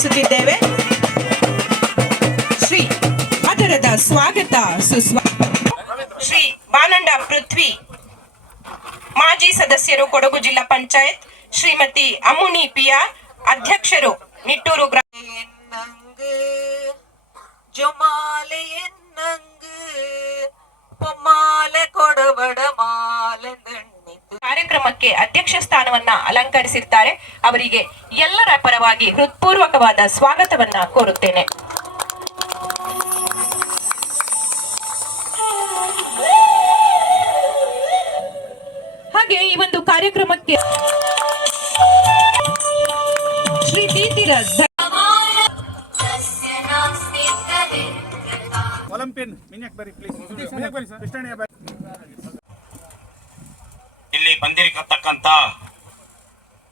ಅರ್ಪಿಸುತ್ತಿದ್ದೇವೆ ಶ್ರೀ ಅದರದ ಸ್ವಾಗತ ಸುಸ್ವಾ ಶ್ರೀ ಬಾನಂಡ ಪೃಥ್ವಿ. ಮಾಜಿ ಸದಸ್ಯರು ಕೊಡಗು ಜಿಲ್ಲಾ ಪಂಚಾಯತ್ ಶ್ರೀಮತಿ ಅಮುನಿ ಪಿಯಾ ಅಧ್ಯಕ್ಷರು ನಿಟ್ಟೂರು ಕಾರ್ಯಕ್ರಮಕ್ಕೆ ಅಧ್ಯಕ್ಷ ಸ್ಥಾನವನ್ನ ಅಲಂಕರಿಸಿರ್ತಾರೆ. ಅವರಿಗೆ ಎಲ್ಲರ ಪರವಾಗಿ ಹೃತ್ಪೂರ್ವಕವಾದ ಸ್ವಾಗತವನ್ನ ಕೋರುತ್ತೇನೆ. ಹಾಗೆ ಈ ಒಂದು ಕಾರ್ಯಕ್ರಮಕ್ಕೆ ಶ್ರೀ ದೀತಿರ ಇಲ್ಲಿ ಬಂದಿರತಕ್ಕಂತ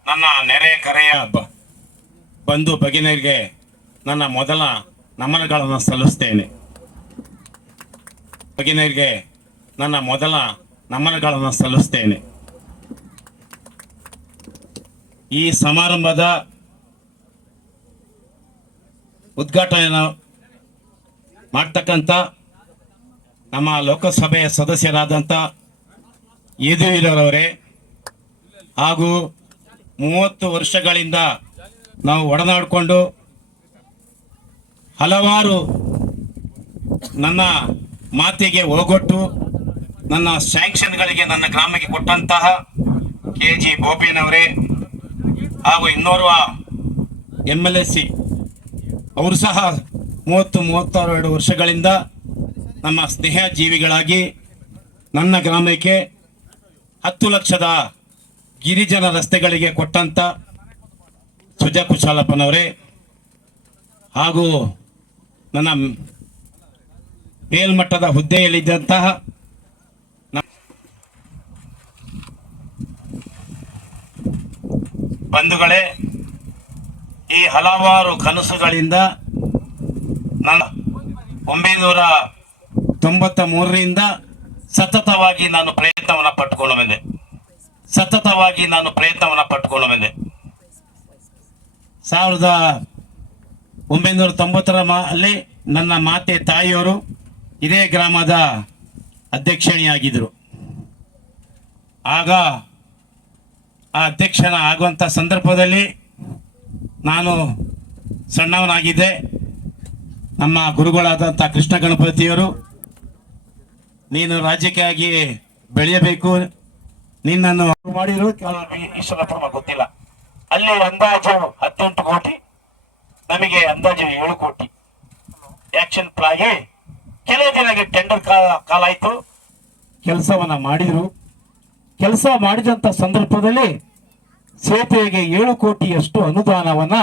ನನ್ನ ನೆರೆ ಕರೆಯ ಬಂಧು ಭಗಿನರಿಗೆ ನನ್ನ ಮೊದಲ ನಮನಗಳನ್ನು ಸಲ್ಲಿಸ್ತೇನೆ. ಭಗಿನರಿಗೆ ನನ್ನ ಮೊದಲ ನಮನಗಳನ್ನು ಸಲ್ಲಿಸ್ತೇನೆ. ಈ ಸಮಾರಂಭದ ಉದ್ಘಾಟನೆಯನ್ನು ಮಾಡ್ತಕ್ಕಂಥ ನಮ್ಮ ಲೋಕಸಭೆಯ ಸದಸ್ಯರಾದಂಥ ಯದುವೀರರವರೇ ಹಾಗೂ ಮೂವತ್ತು ವರ್ಷಗಳಿಂದ ನಾವು ಒಡನಾಡಿಕೊಂಡು ಹಲವಾರು ನನ್ನ ಮಾತಿಗೆ ಹೋಗೊಟ್ಟು ನನ್ನ ಸ್ಯಾಂಕ್ಷನ್ಗಳಿಗೆ ನನ್ನ ಗ್ರಾಮಕ್ಕೆ ಕೊಟ್ಟಂತಹ ಕೆ ಜಿ ಬೋಪಿನವರೇ ಹಾಗೂ ಇನ್ನೋರ್ವ ಎಂ ಎಲ್ ಎಸ್ ಸಿ ಅವರು ಸಹ ಮೂವತ್ತು ಮೂವತ್ತೆರಡು ವರ್ಷಗಳಿಂದ ನಮ್ಮ ಸ್ನೇಹ ಜೀವಿಗಳಾಗಿ ನನ್ನ ಗ್ರಾಮಕ್ಕೆ ಹತ್ತು ಲಕ್ಷದ ಗಿರಿಜನ ರಸ್ತೆಗಳಿಗೆ ಕೊಟ್ಟಂತ ಸುಜಾ ಕುಶಾಲಪ್ಪನವರೇ ಹಾಗೂ ನನ್ನ ಮೇಲ್ಮಟ್ಟದ ಹುದ್ದೆಯಲ್ಲಿದ್ದಂತಹ ಬಂಧುಗಳೇ, ಈ ಹಲವಾರು ಕನಸುಗಳಿಂದ ನನ್ನ ಒಂಬೈನೂರ ತೊಂಬತ್ತ ಮೂರರಿಂದ ಸತತವಾಗಿ ನಾನು ಪ್ರಯತ್ನವನ್ನು ಪಟ್ಟುಕೊಂಡು ಬಂದೆ. ಸತತವಾಗಿ ನಾನು ಪ್ರಯತ್ನವನ್ನು ಪಟ್ಟುಕೊಂಡು ಬಂದೆ ಸಾವಿರದ ಒಂಬೈನೂರ ತೊಂಬತ್ತರ ಅಲ್ಲಿ ನನ್ನ ಮಾತೆ, ತಾಯಿಯವರು ಇದೇ ಗ್ರಾಮದ ಅಧ್ಯಕ್ಷಣಿಯಾಗಿದ್ದರು ಆಗ ಆ ಅಧ್ಯಕ್ಷನ ಆಗುವಂಥ ಸಂದರ್ಭದಲ್ಲಿ ನಾನು ಸಣ್ಣವನಾಗಿದ್ದೆ. ನಮ್ಮ ಗುರುಗಳಾದಂಥ ಕೃಷ್ಣ ಗಣಪತಿಯವರು, ನೀನು ರಾಜ್ಯಕ್ಕಾಗಿ ಬೆಳೆಯಬೇಕು ನಿನ್ನನ್ನು ಮಾಡಿರೋ ಈಶ್ವರಪ್ಪ ಗೊತ್ತಿಲ್ಲ. ಅಲ್ಲಿ ಅಂದಾಜು ಹದಿನೆಂಟು ಕೋಟಿ, ನಮಗೆ ಅಂದಾಜು ಏಳು ಕೋಟಿ. ಆಕ್ಷನ್ ಪ್ಲಾಗಿ ಕೆಲ ದಿನಕ್ಕೆ ಟೆಂಡರ್ ಕಾಲ ಆಯ್ತು ಕೆಲಸವನ್ನ ಮಾಡಿದ್ರು. ಕೆಲಸ ಮಾಡಿದಂತ ಸಂದರ್ಭದಲ್ಲಿ ಸೇತುವೆಗೆ ಏಳು ಕೋಟಿಯಷ್ಟು ಅನುದಾನವನ್ನ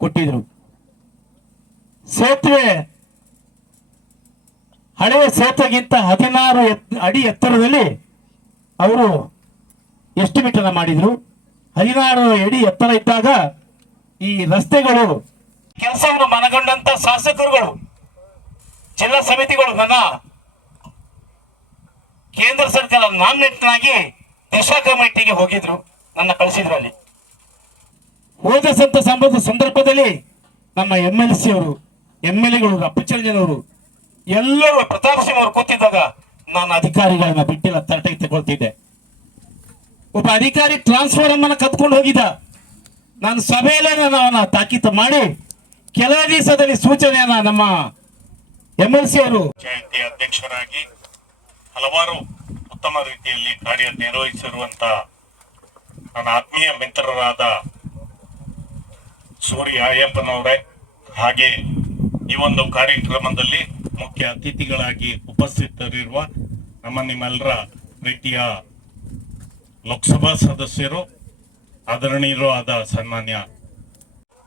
ಕೊಟ್ಟಿದ್ರು. ಸೇತುವೆ ಹಳೆಯ ಸೇತುವೆಗಿಂತ ಹದಿನಾರು ಅಡಿ ಎತ್ತರದಲ್ಲಿ ಅವರು ಎಸ್ಟಿಮೇಟ್ ಬಿಟ್ಟನ ಮಾಡಿದ್ರು? ಹದಿನಾರು ಅಡಿ ಎತ್ತರ ಇದ್ದಾಗ ಈ ರಸ್ತೆಗಳು, ಕೆಲಸವನ್ನು ಮನಗೊಂಡಂತ ಶಾಸಕರುಗಳು, ಜಿಲ್ಲಾ ಸಮಿತಿಗಳು ನನ್ನ ಕೇಂದ್ರ ಸರ್ಕಾರ ನಾಮಿನೇಟ್ನಾಗಿ ದಿಶಾ ಕಮಿಟಿಗೆ ಹೋಗಿದ್ರು, ನನ್ನ ಕಳಿಸಿದ್ರು ಅಲ್ಲಿ. ಹೋದ ಸಂತ ಸಂಬಂಧ ಸಂದರ್ಭದಲ್ಲಿ ನಮ್ಮ ಎಂ ಎಲ್ ಸಿ ಅವರು ಎಂ ಎಲ್ ಎಗಳು ಅಪ್ಪಚರಂಜನವರು ಎಲ್ಲರೂ ಪ್ರತಾಪ್ ಸಿಂಗ್ ಅವರು ಕೂತಿದ್ದಾಗ ನಾನು ಅಧಿಕಾರಿಗಳನ್ನ ಬಿಟ್ಟಿಲ್ಲ, ತರಟೆಗೆ ತಗೊಳ್ತಿದ್ದೆ. ಒಬ್ಬ ಅಧಿಕಾರಿ ಟ್ರಾನ್ಸ್ಫರ್ ಅನ್ನ ಕದ್ಕೊಂಡು ಹೋಗಿದ್ದ. ನಾನು ಸಭೆಯಲ್ಲೇ ನಾನು ಅವನ ತಾಕೀತು ಮಾಡಿ ಕೆಲ ದಿವಸದಲ್ಲಿ ಸೂಚನೆಯನ್ನ ನಮ್ಮ ಎಂ ಎಲ್ ಸಿ ಅವರು ಜಯಂತಿ ಅಧ್ಯಕ್ಷರಾಗಿ ಹಲವಾರು ಉತ್ತಮ ರೀತಿಯಲ್ಲಿ ಕಾರ್ಯನಿರ್ವಹಿಸಿರುವಂತ ನನ್ನ ಆತ್ಮೀಯ ಮಿತ್ರರಾದ ಸೂರ್ಯ ಅಯ್ಯಪ್ಪನವರೇ ಹಾಗೆ ಈ ಒಂದು ಕಾರ್ಯಕ್ರಮದಲ್ಲಿ ಮುಖ್ಯ ಅತಿಥಿಗಳಾಗಿ ಉಪಸ್ಥಿತರಿರುವ ನಮ್ಮ ನಿಮ್ಮೆಲ್ಲರ ಪ್ರೀತಿಯ ಲೋಕಸಭಾ ಸದಸ್ಯರು, ಆದರಣೀಯರು ಆದ ಸನ್ಮಾನ್ಯ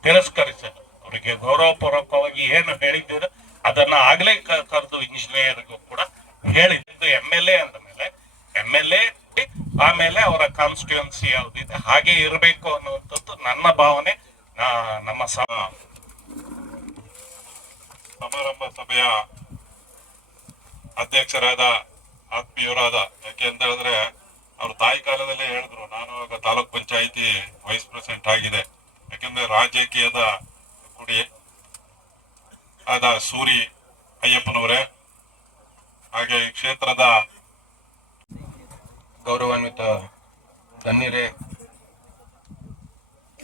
ತಿರಸ್ಕರಿಸಲು ಅವರಿಗೆ ಗೌರವಪೂರ್ವಕವಾಗಿ ಏನು ಹೇಳಿದ್ದೀರ ಅದನ್ನ ಆಗ್ಲೇ ಕರೆದು ಇಂಜಿನಿಯರ್ಗೂ ಕೂಡ ಹೇಳಿದ್ದು ಎಂ ಎಲ್ ಎ ಅಂದ ಮೇಲೆ. ಎಂ ಎಲ್ ಎ ಆಮೇಲೆ ಅವರ ಕಾನ್ಸ್ಟಿಟ್ಯೂನ್ಸಿ ಯಾವ್ದಿದೆ, ಹಾಗೆ ಇರಬೇಕು ಅನ್ನುವಂಥದ್ದು ನನ್ನ ಭಾವನೆ. ನಮ್ಮ ಸಮಾರಂಭ ಸಭೆಯ ಅಧ್ಯಕ್ಷರಾದ ಆತ್ಮೀಯರಾದ ಯಾಕೆಂತ ಹೇಳಿದ್ರೆ ಅವ್ರ ತಾಯಿ ಕಾಲದಲ್ಲೇ ಹೇಳಿದ್ರು, ನಾನು ಆಗ ತಾಲೂಕ್ ಪಂಚಾಯಿತಿ ವೈಸ್ ಪ್ರೆಸಿಡೆಂಟ್ ಆಗಿದೆ. ಯಾಕೆಂದ್ರೆ ರಾಜಕೀಯದ ಕುಡಿ ಆದ ಸೂರಿ ಅಯ್ಯಪ್ಪನವರೇ. ಹಾಗೆ ಈ ಕ್ಷೇತ್ರದ ಗೌರವಾನ್ವಿತ ಧನ್ಯರೇ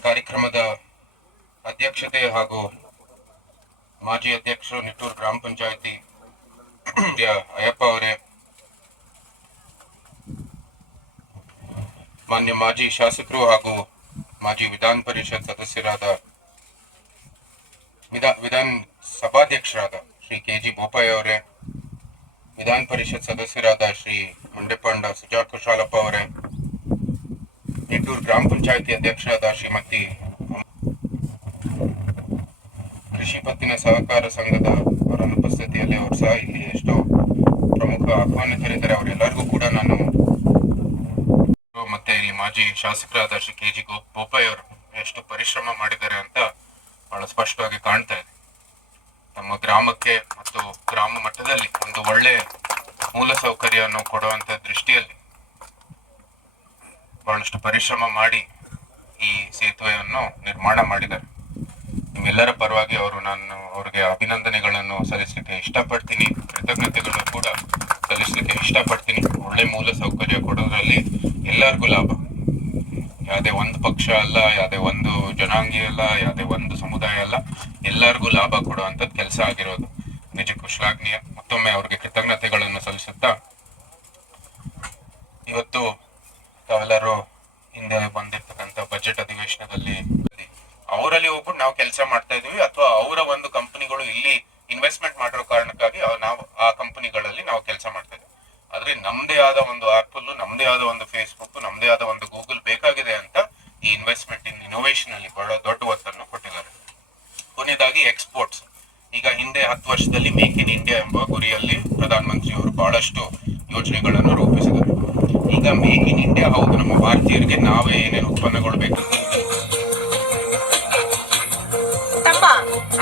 ಕಾರ್ಯಕ್ರಮದ ಅಧ್ಯಕ್ಷತೆ ಹಾಗೂ ಮಾಜಿ ಅಧ್ಯಕ್ಷರು ನಿಟ್ಟೂರು ಗ್ರಾಮ ಪಂಚಾಯತಿ ಅಯ್ಯಪ್ಪ ಅವರೇ ಮಾನ್ಯ ಮಾಜಿ ಶಾಸಕರು ಹಾಗೂ ಮಾಜಿ ವಿಧಾನ ಪರಿಷತ್ ಸದಸ್ಯರಾದ ವಿಧಾ, ವಿಧಾನ ಸಭಾಧ್ಯಕ್ಷರಾದ ಶ್ರೀ ಕೆ ಜಿ ಬೋಪಯ್ಯ ಅವರೇ, ವಿಧಾನ ಪರಿಷತ್ ಸದಸ್ಯರಾದ ಶ್ರೀ ಮಂಡೆಪಂಡ ಸುಜಾತ ಕುಶಾಲಪ್ಪ ಅವರೇ, ನಿಟ್ಟೂರು ಗ್ರಾಮ ಪಂಚಾಯತಿ ಅಧ್ಯಕ್ಷರಾದ ಶ್ರೀಮತಿ ಕೃಷಿ ಪತ್ತಿನ ಸಹಕಾರ ಸಂಘದ ಅವರ ಅನುಪಸ್ಥಿತಿಯಲ್ಲಿ ಅವರು ಸಹ ಇಲ್ಲಿ ಎಷ್ಟೋ ಪ್ರಮುಖ ಆಹ್ವಾನಿತರಿದ್ದಾರೆ. ಅವರೆಲ್ಲರಿಗೂ ಕೂಡ ನಾನು ಮತ್ತೆ ಇಲ್ಲಿ ಮಾಜಿ ಶಾಸಕರಾದ ಶ್ರೀ ಕೆ ಜಿ ಅವರು ಎಷ್ಟು ಪರಿಶ್ರಮ ಮಾಡಿದ್ದಾರೆ ಅಂತ ಬಹಳ ಸ್ಪಷ್ಟವಾಗಿ ಕಾಣ್ತಾ ಇದೆ. ನಮ್ಮ ಗ್ರಾಮಕ್ಕೆ ಮತ್ತು ಗ್ರಾಮ ಮಟ್ಟದಲ್ಲಿ ಒಂದು ಒಳ್ಳೆ ಮೂಲ ಸೌಕರ್ಯವನ್ನು ಕೊಡುವಂತ ದೃಷ್ಟಿಯಲ್ಲಿ ಬಹಳಷ್ಟು ಪರಿಶ್ರಮ ಮಾಡಿ ಈ ಸೇತುವೆಯನ್ನು ನಿರ್ಮಾಣ ಮಾಡಿದ್ದಾರೆ. ನಿಮ್ಮೆಲ್ಲರ ಪರವಾಗಿ ಅವರು ನಾನು ಅವರಿಗೆ ಅಭಿನಂದನೆಗಳನ್ನು ಸಲ್ಲಿಸಲಿಕ್ಕೆ ಇಷ್ಟಪಡ್ತೀನಿ. ಕೃತಜ್ಞತೆಗಳು ಕೂಡ ಸಲ್ಲಿಸಲಿಕ್ಕೆ ಇಷ್ಟಪಡ್ತೀನಿ. ಒಳ್ಳೆ ಮೂಲ ಸೌಕರ್ಯ ಕೊಡೋದ್ರಲ್ಲಿ ಎಲ್ಲರಿಗೂ ಲಾಭ. ಯಾವುದೇ ಒಂದು ಪಕ್ಷ ಅಲ್ಲ, ಯಾವುದೇ ಒಂದು ಜನಾಂಗೀಯ ಅಲ್ಲ, ಯಾವುದೇ ಒಂದು ಸಮುದಾಯ ಅಲ್ಲ, ಎಲ್ಲರಿಗೂ ಲಾಭ ಕೊಡುವಂಥದ್ದು ಕೆಲಸ ಆಗಿರೋದು. ನಿಜಕ್ಕೂ ಶ್ಲಾಘನೀಯ. ಮತ್ತೊಮ್ಮೆ ಅವ್ರಿಗೆ ಕೃತಜ್ಞತೆಗಳನ್ನು ಸಲ್ಲಿಸುತ್ತಾ ಇವತ್ತು ತಾವೆಲ್ಲರೂ ಹಿಂದೆ ಬಂದಿರ್ತಕ್ಕಂಥ ಬಜೆಟ್ ಅಧಿವೇಶನದಲ್ಲಿ ಅವರಲ್ಲಿ ಹೋಗ್ಬಿಟ್ಟು ನಾವು ಕೆಲಸ ಮಾಡ್ತಾ ಇದೀವಿ, ಅಥವಾ ಅವರ ಒಂದು ಕಂಪನಿಗಳು ಇಲ್ಲಿ ಇನ್ವೆಸ್ಟ್ಮೆಂಟ್ ಮಾಡಿರೋ ಕಾರಣಕ್ಕಾಗಿ ನಾವು ಆ ಕಂಪನಿಗಳಲ್ಲಿ ನಾವು ಕೆಲಸ ಮಾಡ್ತಾ ಆದ್ರೆ ನಮ್ದೇ ಆದ ಒಂದು ಆಪಲ್, ನಮ್ದೇ ಆದ ಒಂದು ಫೇಸ್ಬುಕ್ ನಮ್ದೇ ಆದ ಒಂದು ಗೂಗಲ್ ಬೇಕಾಗಿದೆ ಅಂತ ಈ ಇನ್ವೆಸ್ಟ್ಮೆಂಟ್ ಇನ್ ಇನೋವೇಶನ್ ಅಲ್ಲಿ ಬಹಳ ದೊಡ್ಡ ಒತ್ತನ್ನು ಕೊಟ್ಟಿದ್ದಾರೆ. ಕೊನೆಯದಾಗಿ ಎಕ್ಸ್ಪೋರ್ಟ್ಸ್ ಈಗ ಹಿಂದೆ ಹತ್ತು ವರ್ಷದಲ್ಲಿ ಮೇಕ್ ಇನ್ ಇಂಡಿಯಾ ಎಂಬ ಗುರಿಯಲ್ಲಿ ಪ್ರಧಾನಮಂತ್ರಿ ಅವರು ಬಹಳಷ್ಟು ಯೋಜನೆಗಳನ್ನು ರೂಪಿಸಿದರು. ಈಗ ಮೇಕ್ ಇನ್ ಇಂಡಿಯಾ ಹೌದು, ನಮ್ಮ ಭಾರತೀಯರಿಗೆ ನಾವೇ ಏನೇನು ಉತ್ಪನ್ನಗಳು ಬೇಕು?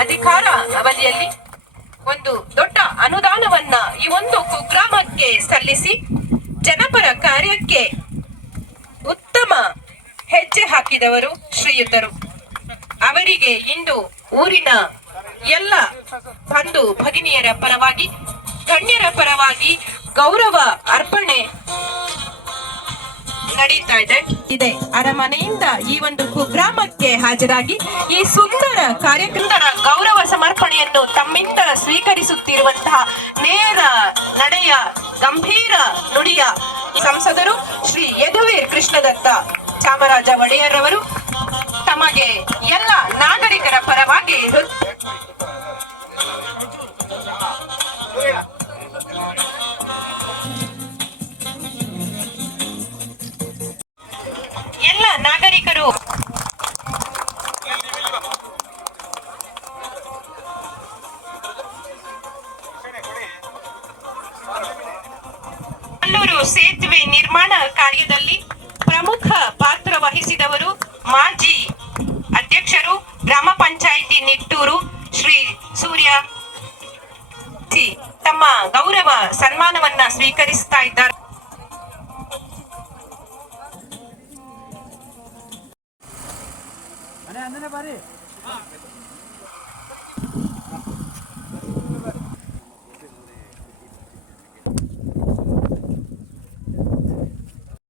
ಅಧಿಕಾರ ಅವಧಿಯಲ್ಲಿ ಒಂದು ದೊಡ್ಡ ಅನುದಾನವನ್ನ ಈ ಒಂದು ಕುಗ್ರಾಮಕ್ಕೆ ಸಲ್ಲಿಸಿ ಜನಪರ ಕಾರ್ಯಕ್ಕೆ ಉತ್ತಮ ಹೆಜ್ಜೆ ಹಾಕಿದವರು ಶ್ರೀಯುತರು. ಅವರಿಗೆ ಇಂದು ಊರಿನ ಎಲ್ಲ ಬಂಧು ಭಗಿನಿಯರ ಪರವಾಗಿ, ಗಣ್ಯರ ಪರವಾಗಿ ಗೌರವ ಅರ್ಪಣೆ ನಡೀತಾ ಇದೆ. ಇದೆ. ಅರಮನೆಯಿಂದ ಈ ಒಂದು ಕುಗ್ರಾಮಕ್ಕೆ ಹಾಜರಾಗಿ ಈ ಸುಂದರ ಕಾರ್ಯಕ್ರಮದ ಗೌರವ ಸಮರ್ಪಣೆಯನ್ನು ತಮ್ಮಿಂದ ಸ್ವೀಕರಿಸುತ್ತಿರುವಂತಹ ನೇರ ನಡೆಯ ಗಂಭೀರ ನುಡಿಯ ಸಂಸದರು ಶ್ರೀ ಯದುವೀರ್ ಕೃಷ್ಣದತ್ತ ಚಾಮರಾಜ ಒಡೆಯರ್ ಅವರು ತಮಗೆ ಎಲ್ಲ ನಾಗರಿಕರ ಪರವಾಗಿ ಕಲ್ಲೂರು ಸೇತುವೆ ನಿರ್ಮಾಣ ಕಾರ್ಯದಲ್ಲಿ ಪ್ರಮುಖ ಪಾತ್ರ ವಹಿಸಿದವರು ಮಾಜಿ ಅಧ್ಯಕ್ಷರು ಗ್ರಾಮ ಪಂಚಾಯಿತಿ ನಿಟ್ಟೂರು ಶ್ರೀ ಸೂರ್ಯ. ತಮ್ಮ ಗೌರವ ಸನ್ಮಾನವನ್ನ ಸ್ವೀಕರಿಸ್ತಾ ಇದ್ದಾರೆ